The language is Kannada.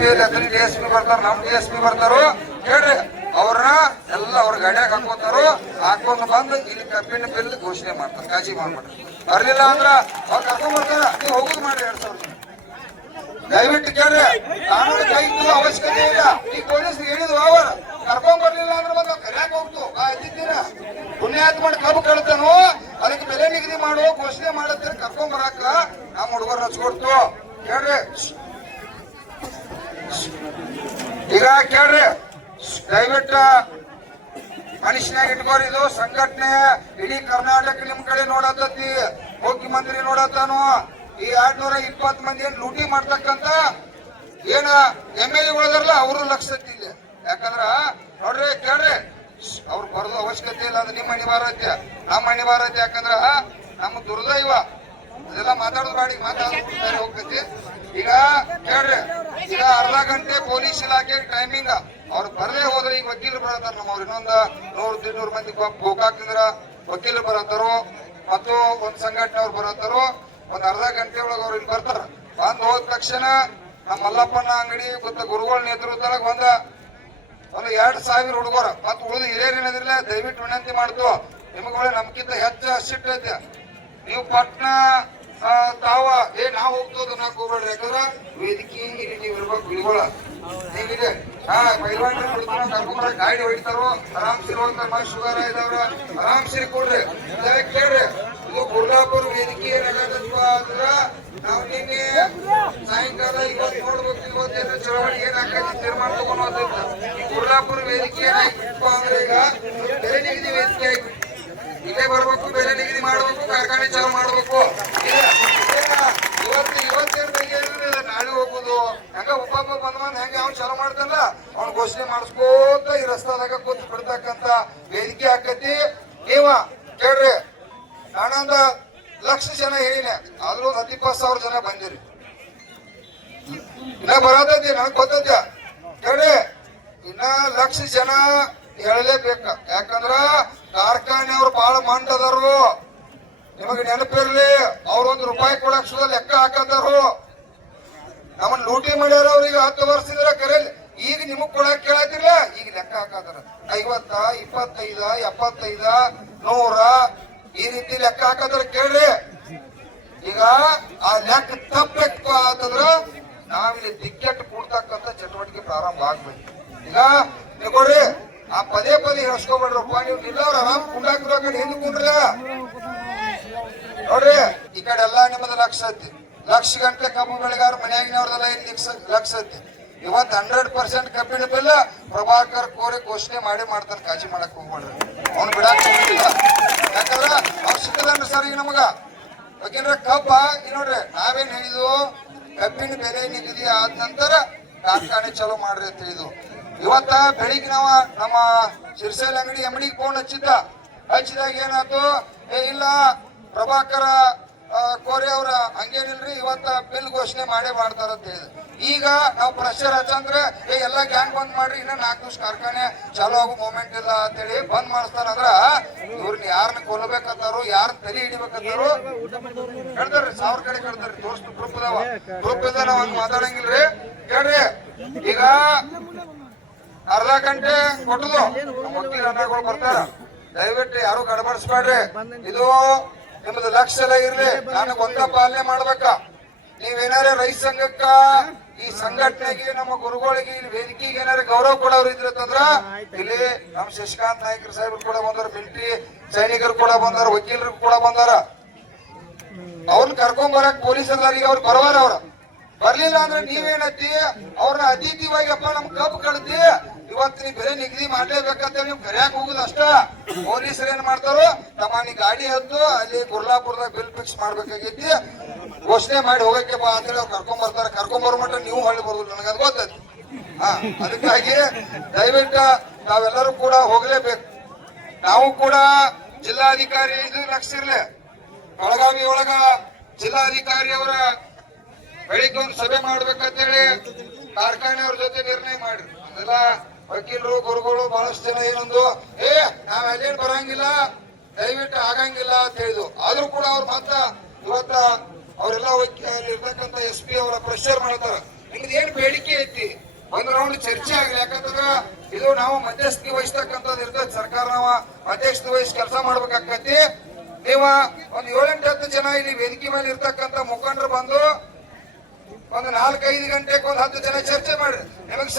DSP ಬರ್ತಾರ, ನಮ್ DSP ಬರ್ತಾರೋ ಹೇಳ್ರಿ, ಅವ್ರನ್ನ ಎಲ್ಲ ಅವ್ರ ಗಾಡಿಯಾಗ ಹಾಕೋತಾರೋ, ಹಾಕೊಂಡು ಬಂದು ಇಲ್ಲಿ ಕಬ್ಬಿನ ಬಿಲ್ ಘೋಷಣೆ ಮಾಡ್ತಾರೆ. ಕಾಳಜಿ ಮಾಡ್ಬಿಡ್ರಿ. ಬರ್ಲಿಲ್ಲ ಅಂದ್ರ ಅವ್ರು ಕರ್ಕೊಂಡ್ ಬರ್ತಾರ, ನೀವು ಹೋಗುದು ಮಾಡ್ರಿ. 2000 ದಯವಿಟ್ಟು ಕೇಳ್ರಿ, ಕಾನೂನು ಕೈಗೂ ಅವಶ್ಯಕತೆ ಇಲ್ಲ. ಈ ಪೊಲೀಸ್ ಹೇಳಿದ್ವು, ಅವರು ಕರ್ಕೊಂಡ್ ಬರ್ಲಿಲ್ಲ ಅಂದ್ರೆ ಬಂದು ಕರ್ಯಾಕ್ ಹೋಗ್ತು ಇದ್ದೀರ ಪುಣ್ಯಾತ್ ಮಾಡಿ ಕಬ್ಬು ಕಳ್ತಾನು, ಅದಕ್ಕೆ ಬೆಲೆ ನಿಗದಿ ಮಾಡುವ ಘೋಷಣೆ ಮಾಡತ್ತೀರ. ಕರ್ಕೊಂಡ್ ಬರಾಕ ನಮ್ಮ ಹುಡುಗರು ಹಚ್ಕೊಡ್ತು. ಕೇಳ್ರಿ, ಈಗ ಕೇಳ್ರಿ, ದಯವಿಟ್ಟು ಮನುಷ್ಯನಾಗ ಇಟ್ಕೋರಿ. ಇದು ಸಂಘಟನೆ ಇಡೀ ಕರ್ನಾಟಕ ನಿಮ್ ಕಡೆ ನೋಡತತಿ. ಮುಖ್ಯಮಂತ್ರಿ ನೋಡತಾನು. ಈ 220 ಮಂದಿ ಏನ್ ಲೂಟಿ ಮಾಡ್ತಕ್ಕಂತ ಏನ MLA ಅವರು ಲಕ್ಷ ಇಲ್ಲ. ಯಾಕಂದ್ರ ನೋಡ್ರಿ, ಕೇಳ್ರಿ, ಅವ್ರು ಬರೋದು ಅವಶ್ಯಕತೆ ಇಲ್ಲ. ಅದು ನಿಮ್ಮ ಅನಿವಾರ ಐತೆ, ನಮ್ಮ ಅನಿವಾರ ಐತೆ. ಯಾಕಂದ್ರ ನಮ್ಮ ದುರ್ದೈವ ಅದೆಲ್ಲ ಮಾತಾಡೋದು ಬಾಡಿ ಮಾತಾಡ್ತಾರೆ ಹೋಗ್ತೈತಿ. ಈಗ ಕೇಳ್ರಿ, ಈಗ ಅರ್ಧ ಗಂಟೆ ಪೊಲೀಸ್ ಇಲಾಖೆ ಟೈಮಿಂಗ್, ಅವ್ರು ಬರದೇ ಹೋದ್ರೆ ಈಗ ವಕೀಲರು ಬರತ್ತಾರ. ನಮ್ಮವ್ರು ಇನ್ನೊಂದು 100-200 ಮಂದಿ ಗೋಕಾಕ್ತಿದ್ರ ವಕೀಲರು ಬರತ್ತಾರೋ, ಮತ್ತು ಒಂದ್ ಸಂಘಟನೆ ಅವ್ರು ಬರತ್ತಾರೋ. ಒಂದ್ ಅರ್ಧ ಗಂಟೆ ಒಳಗೆ ಅವ್ರು ಇಲ್ಲಿ ಬರ್ತಾರ. ಬಂದ್ ಹೋದ ತಕ್ಷಣ ನಮ್ಮ ಮಲ್ಲಪ್ಪನ ಅಂಗಡಿ ಗೊತ್ತ ಗುರುಗಳ ನೇತೃತ್ವದಾಗ ಒಂದು 2000 ಹುಡುಗರ ಮತ್ ಉಳಿದ ಹಿರಿಯರೇನದಿಲ್ಲ. ದಯವಿಟ್ಟು ವಿನಂತಿ ಮಾಡ್ತು, ನಿಮ್ಗಳ ನಮ್ಗಿಂತ ಹೆಚ್ಚು ಸಿಟ್ಟು ಐತೆ. ನೀವು ಪಟ್ನ ತಾವ ನಾವ್ ಹೋಗ್ತದ ನಾಕ್ ಹೋಗ್ಬೇಡ್ರಿ. ಯಾಕಂದ್ರ ವೇದಿಕೆ ನೀವು ಇರ್ಬೇಕು. ಗುರುಗಳ ನೀವಿದೆ ಕರ್ಕೊಂಡ್ರ ಗಾಡಿ ಹೊಡಿತಾರೋ, ಆರಾಮ್ಸಿರಿ ಹೋಗ್ತಾರ. ಶುಗರ್ ಇದ್ದವ್ರ ಆರಾಮ್ಸಿರಿ ಕೊಡ್ರಿ. ಕೇಳ್ರಿ, ಇದು ಗುರ್ಲಾಪುರ ವೇದಿಕೆ ಏನಾಗತ್ತಪ್ಪ ಅಂದ್ರ ನಾವ್ ನಿನ್ನೆ ಸಾಯಂಕಾಲ ಇವತ್ತು ನೋಡ್ಬೇಕು. ಇವತ್ತೇನು ಚಳವಳಿ ಏನಾಗತ್ತೆ ತೀರ್ಮಾನ ತಗೊಂಡ್ ಈ ಗುರ್ಲಾಪುರ ವೇದಿಕೆ ಏನಾಗಿಪ್ಪ ಅಂದ್ರೆ ಈಗ ಬೆಲೆ ನಿಗದಿ ವೇದಿಕೆ ಆಗಿಬಿಟ್ಟು ಇಲ್ಲೇ ಬರ್ಬೇಕು, ಬೆಲೆ ನಿಗದಿ ಮಾಡ್ಬೇಕು, ಕಾರ್ಖಾನೆ ಚಾಲು ಮಾಡ್ಬೇಕು. ಇವತ್ತೇನ್ ಬಗ್ಗೆ ನಾಳೆ ಹೋಗುದು ಹೆಂಗ ಒಬ್ಬೊಬ್ಬ ಬಂದ್ ಹೆಂಗ ಅವ್ನು ಚಾಲು ಮಾಡ್ತಾನಲ್ಲ, ಅವ್ನ ಘೋಷಣೆ ಮಾಡಿಸ್ಕೋತ ಈ ರಸ್ತಾದಾಗ ಕೂತ್ ಬಿಡ್ತಕ್ಕಂತ ವೇದಿಕೆ ಆಕತಿ. ನೀವ ಕೇಳ್ರಿ, ನಾನೊಂದು 1,00,000 ಜನ ಹೇಳಿನ, ಆದ್ರೂ 10-20,000 ಜನ ಬಂದಿರಿ. ಇನ್ನ ಬರತೈತಿ, ನನಗ್ ಗೊತ್ತೈತಿ. ಕೇಳ್ರಿ, ಇನ್ನ 1,00,000 ಜನ ಹೇಳಲೇಬೇಕ. ಯಾಕಂದ್ರ ಕಾರ್ಖಾನೆಯವ್ರು ಬಹಳ ಮಂಟದರು. ನಿಮಗೆ ನೆನಪಿರ್ಲಿ, ಅವ್ರ ₹1 ಕೊಡಕ್ ಸುದ ಲೆಕ್ಕ ಹಾಕತಾರು. ನಮ್ಮನ್ನ ಲೂಟಿ ಮಾಡ್ಯಾರ ಅವ್ರಿಗೆ 10 ವರ್ಷದಿಂದ ಕರೆಯಲ್ಲಿ. ಈಗ ನಿಮಗ್ ಕೊಡಕ್ ಕೇಳತ್ತಿರ್ಲ, ಈಗ ಲೆಕ್ಕ ಹಾಕತಾರ. 50, 25, 75, 100 ಈ ರೀತಿ ಲೆಕ್ಕ ಹಾಕತಾರ. ಕೇಳ್ರಿ, ಈಗ ಆ ಲೆಕ್ಕ ತಪ್ಪೆಕ್ಕ ಅಂತಂದ್ರ ನಾವಿಲ್ಲಿ ದಿಕ್ಕೆಟ್ಟು ಕೂಡ್ತಕ್ಕಂತ ಚಟುವಟಿಕೆ ಪ್ರಾರಂಭ ಆಗ್ಬೇಕು. ಈಗ ನೀವು ಕೊಡ್ರಿ, ಆ ಪದೇ ಹೇಳ್ಸ್ಕೊಬೇಡ್ರಪ್ಪ. ನೀವು ನಿಲ್ಲವ್ರ ಆರಾಮ್ ಕುಂಡಾಕ್ರ ಕಡೆ ಹಿಂದ್ ಕುಂಡ್ರ. ನೋಡ್ರಿ, ಈ ಕಡೆ ಎಲ್ಲಾ ನಿಮ್ಮದ ಲಕ್ಷ ಐತಿ. 1,00,000 ಗಂಟೆ ಕಬ್ಬು ಬೆಳೆಗಾರ ಮನ್ಯಾಗಿನವ್ರದೆಲ್ಲ 1,00,000 ಐತಿ. ಇವತ್ತು 100% ಕಬ್ಬಿನ ಬಿಲ್ ಪ್ರಭಾಕರ್ ಕೋರಿ ಘೋಷಣೆ ಮಾಡ್ತಾನೆ. ಕಾಳಜಿ ಮಾಡಕ್ ಹೋಗ್ಬೇಡ್ರಿ, ಅವ್ನು ಬಿಡಾಕ್ ಹೋಗಿಲ್ಲ. ಯಾಕಂದ್ರ ಅವ್ರು ಸಿಕ್ಕದನ್ರಿ ಸರ್. ಈಗ ನಮಗ ಯಾಕೆಂದ್ರೆ ಕಬ್ಬ ಈ ನೋಡ್ರಿ, ನಾವೇನ್ ಹೇಳಿದ್ವು, ಕಬ್ಬಿನ ಬೆಲೆ ನಿಗದಿ ಆದ ನಂತರ ಕಾರ್ಖಾನೆ ಚಾಲೂ ಮಾಡ್ರಿ ಅಂತ ಹೇಳಿದ್ವು. ಇವತ್ತ ಬೆಳಿಗ್ಗೆ ನಾವ ನಮ್ಮ ಶಿರ್ಸೇಲ್ ಅಂಗಡಿ MD ಫೋನ್ ಹಚ್ಚಿದಾಗ ಏನಾಯ್ತು, ಇಲ್ಲ ಪ್ರಭಾಕರ ಕೋರೆ ಅವ್ರ ಹಂಗೇನಿಲ್ರಿ, ಇವತ್ತ ಬಿಲ್ ಘೋಷಣೆ ಮಾಡ್ತಾರ ಅಂತ ಹೇಳಿದ್ರು. ಈಗ ನಾವು ಪ್ರೆಷರ್ ಹಚ್ಚಂದ್ರೆ ಎಲ್ಲಾ ಗ್ಯಾಂಗ್ ಬಂದ್ ಮಾಡ್ರಿ, ಇನ್ನ 4 ದಿವಸ ಕಾರ್ಖಾನೆ ಚಾಲೂ ಆಗೋ ಮೂಮೆಂಟ್ ಇಲ್ಲ ಅಂತೇಳಿ ಬಂದ್ ಮಾಡಿಸ್ತಾರಂದ್ರ ಇವ್ರನ್ನ ಯಾರನ್ನ ಕೊಲ್ಲಬೇಕಂತಾರು, ಯಾರನ್ನ ತಲೆ ಹಿಡಿಬೇಕಂತಾರು ಹೇಳ್ತಾರ್ರಿ. 1000 ಕಡೆ ಕೇಳ್ತಾರ್ರಿ. ತೋರ್ಸ್ತು ಗ್ರೂಪ್ ಇದಾವ, ಗ್ರೂಪ್ ಇದ್ದ ನಾವ್ ಹಂಗ ಮಾತಾಡಂಗಿಲ್ರಿ. ಕೇಳ್ರಿ, ಈಗ ಅರ್ಧ ಗಂಟೆ ಕೊಟ್ಟದು ವಕೀಲ ಅಣ್ಣಗಳು ಬರ್ತಾರ. ದಯವಿಟ್ಟು ಯಾರು ಗಡಬಡಿಸ್ಬೇಡ್ರಿ. ಇದು ನಿಮ್ದು ಲಕ್ಷ ಎಲ್ಲ ಇರ್ಲಿ, ನನಗ್ ಒಂದ ಪಾಲನೆ ಮಾಡ್ಬೇಕ. ನೀವೇನಾರ ರೈತ ಸಂಘಕ್ಕ, ಈ ಸಂಘಟನೆಗೆ, ನಮ್ಮ ಗುರುಗಳಿಗೆ, ಇಲ್ಲಿ ವೇದಿಕೆಗೆ ಏನಾರ ಗೌರವ ಕೊಡೋರು ಇದ್ರಂದ್ರ ಇಲ್ಲಿ ನಮ್ ಶಶಿಕಾಂತ್ ನಾಯ್ಕರ್ ಸಾಹೇಬ್ರು ಕೂಡ ಬಂದಾರ, ಮಿಲಿಟರಿ ಸೈನಿಕರು ಕೂಡ ಬಂದಾರ, ವಕೀಲರು ಕೂಡ ಬಂದಾರ. ಅವ್ರನ್ನ ಕರ್ಕೊಂಡ್ ಬರಕ್ ಪೊಲೀಸ್ ಅದಾರಿಗೆ ಅವ್ರು ಬರವಾರ. ಅವ್ರ ಬರ್ಲಿಲ್ಲ ಅಂದ್ರೆ ನೀವೇನತ್ತಿ ಅವ್ರನ್ನ ಅತಿಥಿವಾಗಿ ಅಪ್ಪ ನಮ್ ಕಬ್ಬು ಕಳ್ತಿ, ಇವತ್ತು ನೀ ಬೆಲೆ ನಿಗದಿ ಮಾಡ್ಲೇಬೇಕಂತ ನೀವು ಕರ್ಯಾಕ್ ಹೋಗುದು ಅಷ್ಟ. ಪೊಲೀಸರು ಏನ್ ಮಾಡ್ತಾರೋ, ತಮ್ಮ ನೀ ಗಾಡಿ ಹತ್ತು ಅಲ್ಲಿ ಗುರ್ಲಾಪುರದಾಗ ಬಿಲ್ ಫಿಕ್ಸ್ ಮಾಡ್ಬೇಕಾಗೈತಿ, ಘೋಷಣೆ ಮಾಡಿ ಹೋಗಕ್ಕೆ ಬಾ ಅಂತೇಳಿ ಅವ್ರು ಕರ್ಕೊಂಡ್ ಬರ್ತಾರೆ. ಕರ್ಕೊಂಡ್ ಬರೋ ಮಟ್ಟ ನೀವು ಹೊಳ್ಳಿ ಬರೋದು, ನನಗದು ಗೊತ್ತೈತಿ. ಅದಕ್ಕಾಗಿ ದಯವಿಟ್ಟು ನಾವೆಲ್ಲರೂ ಕೂಡ ಹೋಗ್ಲೇಬೇಕು. ನಾವು ಕೂಡ ಜಿಲ್ಲಾಧಿಕಾರಿ ಇದು ಲಕ್ಷ ಇರ್ಲಿ. ಬೆಳಗಾವಿ ಒಳಗ ಜಿಲ್ಲಾಧಿಕಾರಿ ಅವರ ಬೆಳಿಗ್ಗೆ ಒಂದು ಸಭೆ ಮಾಡ್ಬೇಕಂತೇಳಿ ಕಾರ್ಖಾನೆಯವ್ರ ಜೊತೆ ನಿರ್ಣಯ ಮಾಡ್ರಿ. ಅದೆಲ್ಲ ವಕೀಲರು, ಗುರುಗಳು ಬಹಳಷ್ಟು ಜನ ಏನೊಂದು ನಾವ್ ಅಲ್ಲೇನ್ ಬರಂಗಿಲ್ಲ, ದಯವಿಟ್ಟು ಆಗಂಗಿಲ್ಲ ಅಂತ ಹೇಳಿದ್ವು. ಆದ್ರೂ ಕೂಡ ಅವ್ರು ಮತ್ತ ಇವತ್ತ ಅವರೆಲ್ಲ ಇರ್ತಕ್ಕಂಥ SP ಅವರ ಪ್ರೆಷರ್ ಮಾಡ್ತಾರ. ನಿಮ್ದು ಏನ್ ಬೇಡಿಕೆ ಐತಿ, ಒಂದು ರೌಂಡ್ ಚರ್ಚೆ ಆಗಲಿ. ಯಾಕಂದ್ರ ಇದು ನಾವು ಮಧ್ಯಸ್ಥಿಕೆ ವಹಿಸ್ತಕ್ಕಂಥದ್ದು ಇರ್ತದೆ. ಸರ್ಕಾರ ನಾವು ಮಧ್ಯಸ್ಥಿಕೆ ವಹಿಸಿ ಕೆಲಸ ಮಾಡ್ಬೇಕಾಕತಿ. ನೀವ ಒಂದ್ 7-8 ಜನ ಇಲ್ಲಿ ವೇದಿಕೆ ಮೇಲೆ ಇರ್ತಕ್ಕಂಥ ಮುಖಂಡರು ಬಂದು ಒಂದು 4-5 ಗಂಟೆಗೆ ಒಂದು 10 ಜನ ಚರ್ಚೆ ಮಾಡ್ರಿ. ನಿಮಗೆ